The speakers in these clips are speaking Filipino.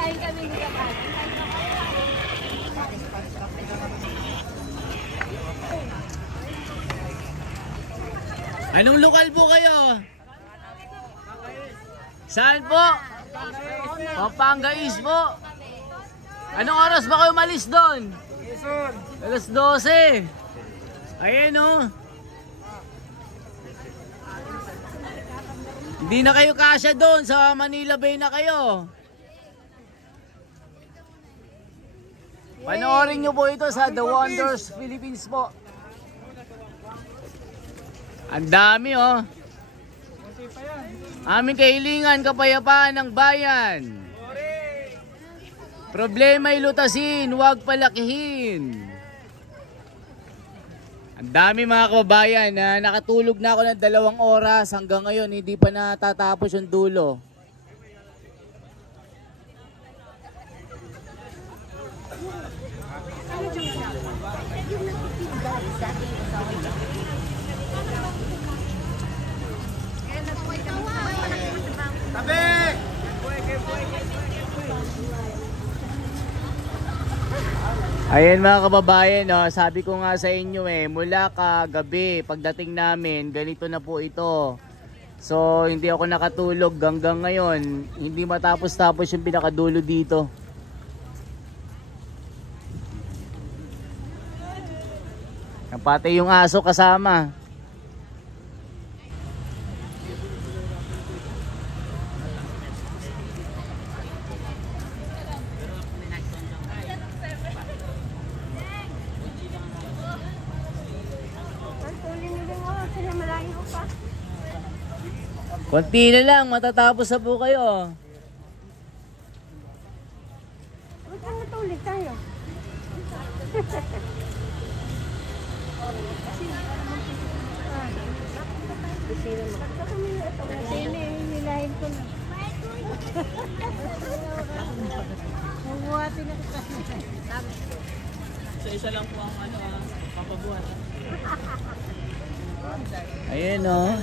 Kain kami nila kain. Anong lokal po kayo? Saan po? Pampanga East po. Anong oras ba kayo umalis doon? Alas 12. Ayan o. Hindi na kayo kasya doon. Sa Manila Bay na kayo. Panoorin nyo po ito sa The Wonders Philippines po. Ang dami oh. Aming kahilingan, kapayapaan ng bayan. Problema ilutasin, huwag palakihin. Ang dami mga kababayan na nakatulog na ako ng 2 oras. Hanggang ngayon hindi pa natatapos yung dulo. Ayan mga kababayan, no, sabi ko nga sa inyo mula kagabi pagdating namin, ganito na po ito. So hindi ako nakatulog hanggang ngayon, hindi matapos-tapos yung pinakadulo dito. Pati yung aso kasama. Konti na lang, matatapos na po kayo. Huwag kang natulit tayo. Nilahin ko na. Mabuhatin na kita. Sa isa lang po ang papabuhat. Ayan o.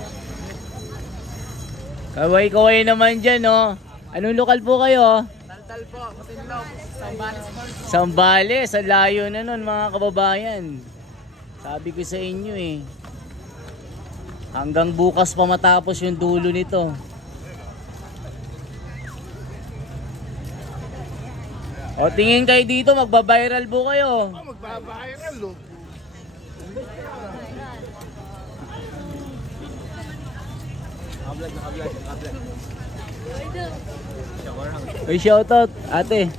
Kaway-kaway naman dyan o. Anong lokal po kayo? Taltal po, Matinlog, Sambales po. Sambales, sa layo na nun mga kababayan. Sabi ko sa inyo hanggang bukas pa matapos yung dulo nito. O tingin kayo dito, magbabiral po kayo. Magbabiral o. Uy, shoutout ate.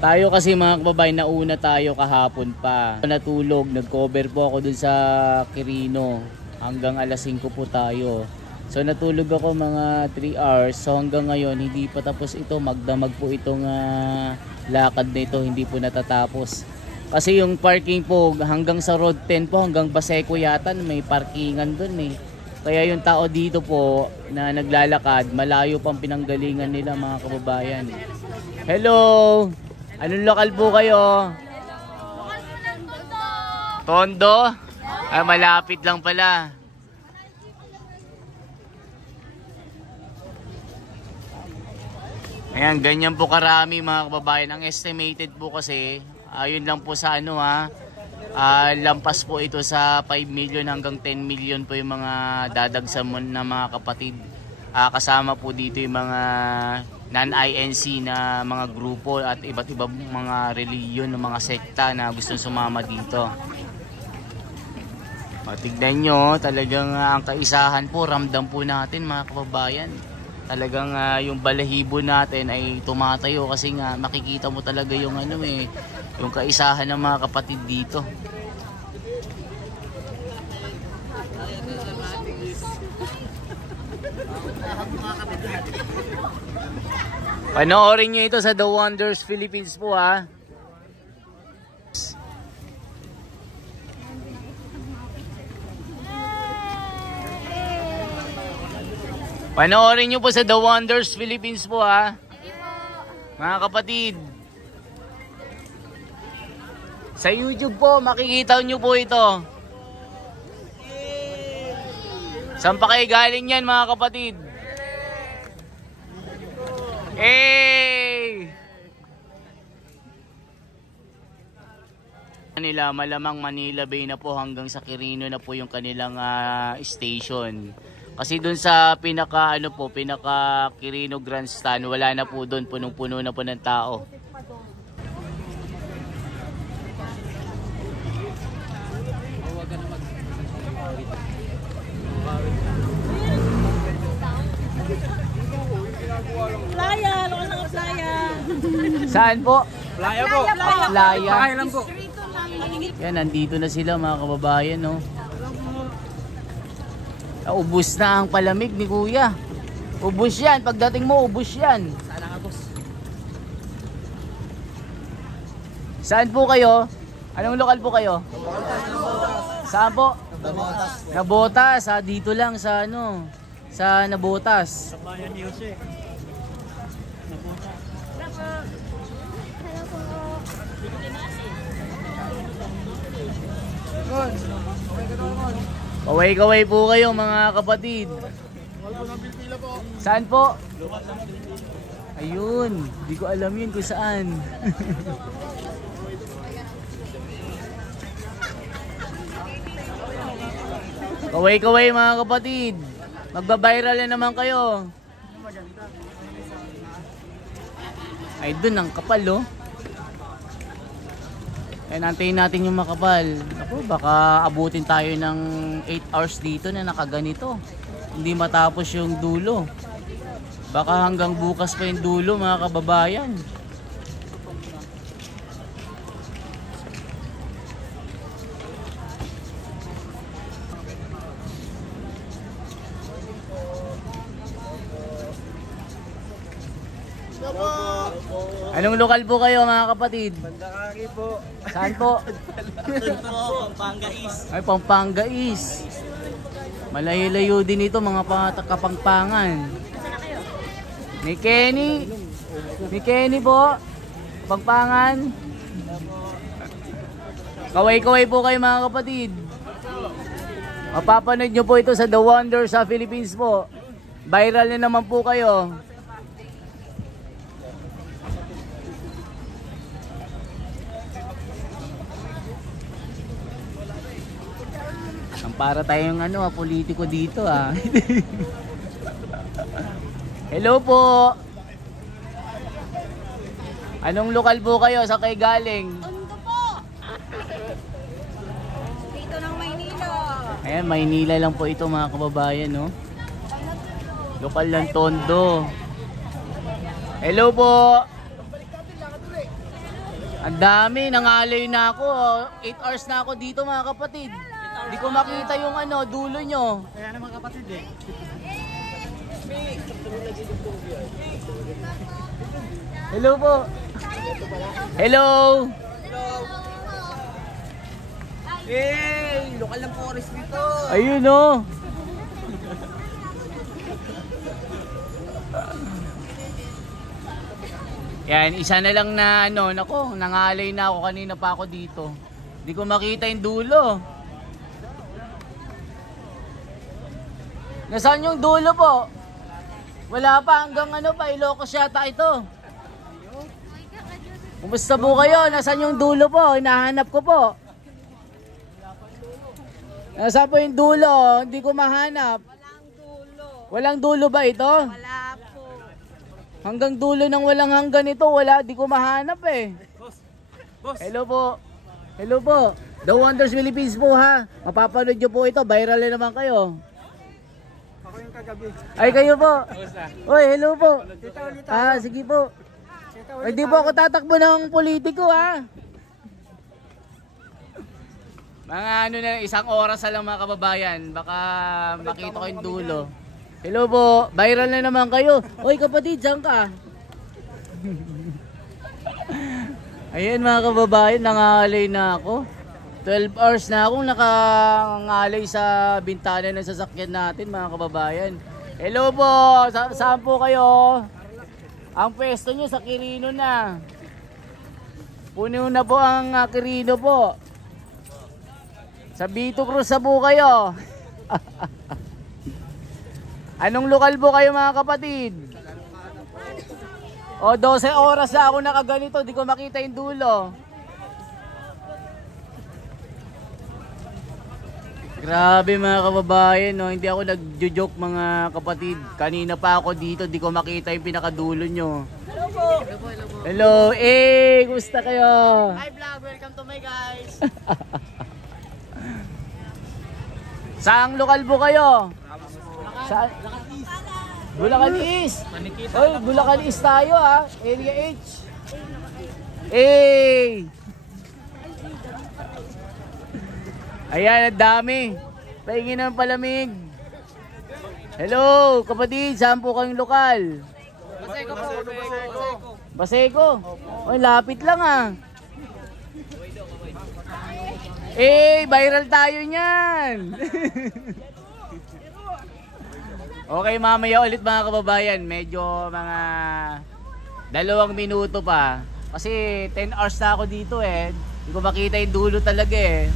Tayo kasi mga kababayan, nauna tayo kahapon pa. Natulog, nag-cover po ako dun sa Quirino. Hanggang alas 5 po tayo. So natulog ako mga 3 hours. So hanggang ngayon hindi pa tapos ito. Magdamag po itong lakad na ito. Hindi po natatapos. Kasi yung parking po hanggang sa Road 10 po, hanggang Baseco yata may parkingan dun Kaya yung tao dito po na naglalakad, malayo pang pinanggalingan nila mga kababayan. Hello! Anong lokal po kayo? Lokal po ng Tondo. Tondo? Ay, malapit lang pala. Ayan, ganyan po karami mga kababayan. Ang estimated po kasi, ayun lang po sa lampas po ito sa 5 million hanggang 10 million po yung mga dadagsan mo na mga kapatid. Kasama po dito yung mga non-INC na mga grupo at iba't ibang mga reliyon, mga sekta na gustong sumama dito. Tignan nyo, talagang ang kaisahan po, ramdam po natin mga kababayan. Talagang yung balahibo natin ay tumatayo kasi nga makikita mo talaga yung yung kaisahan ng mga kapatid dito. Panoorin nyo ito sa The Wonders Philippines po Panoorin nyo po sa The Wonders Philippines po mga kapatid. Sa YouTube po, makikita nyo po ito. Saan pa kayo galing yan mga kapatid? Nila malamang Manila Bay na po hanggang sa Quirino na po yung kanilang station. Kasi doon sa pinaka Quirino Grandstand, wala na po doon, punong-puno na po ng tao. Playa, lokal ng playa. Saan po? Playa po. Playa. Playa lang po. Yan, nandito na sila mga kababayan, no? Ubus na ang palamig ni Kuya. Ubus yan. Pagdating mo, ubus yan. Sana nga, boss. Saan po kayo? Anong lokal po kayo? Saan po? Nabotas. Nabotas. Dito lang sa sa Nabotas. Bayan ni Jose. Kaway-kaway po kayo mga kapatid. Saan po? Ayun, di ko alam yun kung saan. Kaway-kaway mga kapatid. Magbabiral na naman kayo. Ay, dun ang kapal, oh. Kaya nantayin natin yung makapal. Ako, baka abutin tayo ng 8 hours dito na nakaganito. Hindi matapos yung dulo. Baka hanggang bukas pa yung dulo mga kababayan. Anong lokal po kayo mga kapatid? Bandakari po. Saan po? Pampanga East. Ay, Pampanga East. Malayo-layo din ito mga kapangpangan. Ni Kenny. Ni Kenny po. Pangpangan. Kaway-kaway po kayo mga kapatid. Mapapanood nyo po ito sa The Wonders sa Philippines po. Viral na naman po kayo. Para tayong politiko dito Hello po. Anong lokal po kayo? Sa kay galing? Tondo po. Dito ng Maynila. Ayan, Maynila lang po ito mga kababayan, no? Lokal ng Tondo. Hello po. Ang dami, nangalay na ako. 8 hours na ako dito mga kapatid. Hindi ko makita yung dulo nyo. Kaya naman kapatid eh. Hello po. Hello. Hey! Lokal ng forest dito. Ayun oh. Yan, isa na lang na nako, nangalay na ako kanina pa ako dito. Hindi ko makita yung dulo. Nasaan yung dulo po? Wala pa, hanggang pa, Ilocos yata ito. Kumusta po kayo? Nasaan yung dulo po? Hinahanap ko po. Nasaan po yung dulo? Hindi ko mahanap. Walang dulo. Walang dulo ba ito? Wala po. Hanggang dulo ng walang hanggan ito, wala, di ko mahanap eh. Boss. Hello po. Hello po. The Wonders Philippines po ha. Mapapanood nyo po ito, viral na naman kayo. Ako yung kagabi. Ay kayo po. Oy, hello po. Kita ulit Sige po. Kita Ay, di po ako tatakbo ng politiko ha. Mga na, 1 oras na lang mga kababayan. Baka makita ko yung dulo. Hello po. Viral na naman kayo. Oy kapatid, diyan ka. Ayan mga kababayan, nangalay na ako. 12 hours na akong nakangalay sa bintana ng sasakyan natin mga kababayan. Hello po, saan po kayo? Ang pwesto nyo sa Quirino na. Puno na po ang Quirino po. Sa Vito Cruz na po kayo. Anong lokal po kayo mga kapatid? O 12 oras na ako nakaganito, di ko makita yung dulo. Grabe mga kababayan, no? Hindi ako nagjo-joke mga kapatid. Kanina pa ako dito, di ko makita yung pinakadulo nyo. Hello po. Hello, kumusta kayo? Hi vlog, welcome to my guys. Saang lokal po kayo? Saan? Bulacan East. Oy, Bulacan East tayo ha. Area H. Ayan, ang dami. Paingin ng palamig. Hello, kapatid. Saan po kayong lokal? Baseco po. Baseco. Oy, lapit lang ah. Viral tayo niyan. Okay, mamaya ulit mga kababayan. Medyo mga 2 minuto pa. Kasi 10 hours na ako dito eh. Hindi ko makita yung dulo talaga eh.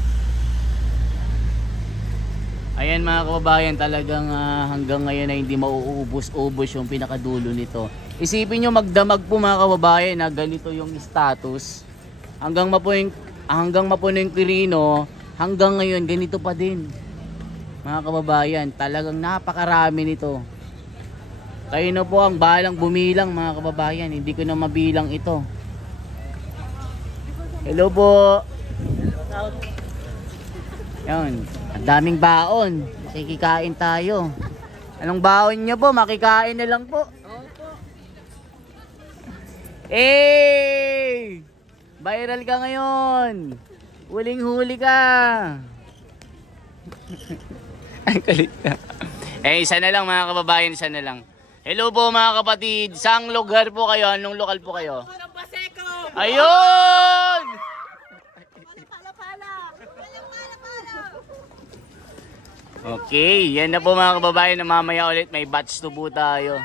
Ayan mga kababayan, talagang hanggang ngayon ay hindi mauubos-ubos yung pinakadulo nito. Isipin nyo magdamag po mga kababayan na ganito yung status. Hanggang mapuno yung Quirino, hanggang ngayon ganito pa din. Mga kababayan, talagang napakarami nito. Kayo na po ang bahalang bumilang mga kababayan, hindi ko na mabilang ito. Hello po. Yan, ang daming baon. Makikikain tayo. Anong baon niyo po? Makikain na lang po. Viral ka ngayon. Huling-huli ka. Ay, kalit na. Isa na lang mga kababayan, isa na lang. Hello po mga kapatid. Saang lugar po kayo? Anong lokal po kayo? Baseco. Ayun! Pala-pala. Okay, yan na po mga kababayan na mamaya ulit may batch 2 po tayo.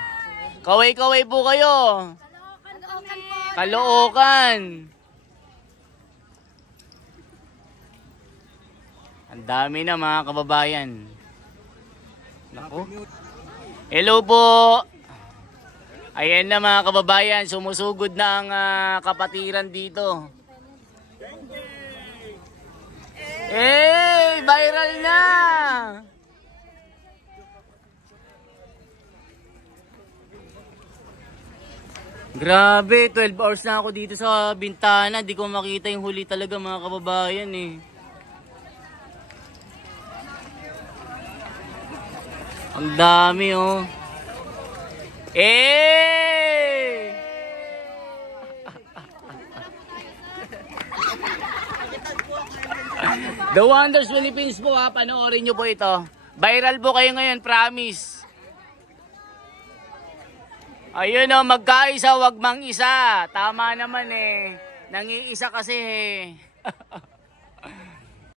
Kaway-kaway po kayo. Caloocan. Ang dami na mga kababayan. Naku. Hello po. Ayan na mga kababayan, sumusugod na ang kapatiran dito. Viral na! Grabe, 12 hours na ako dito sa bintana. Di ko makita yung huli talaga mga kababayan eh. Ang dami oh. The Wonders Philippines po ha, panoorin nyo po ito. Viral po kayo ngayon, promise. Ayun o, magkaisa, wag mang isa. Tama naman eh. Nangiisa kasi eh.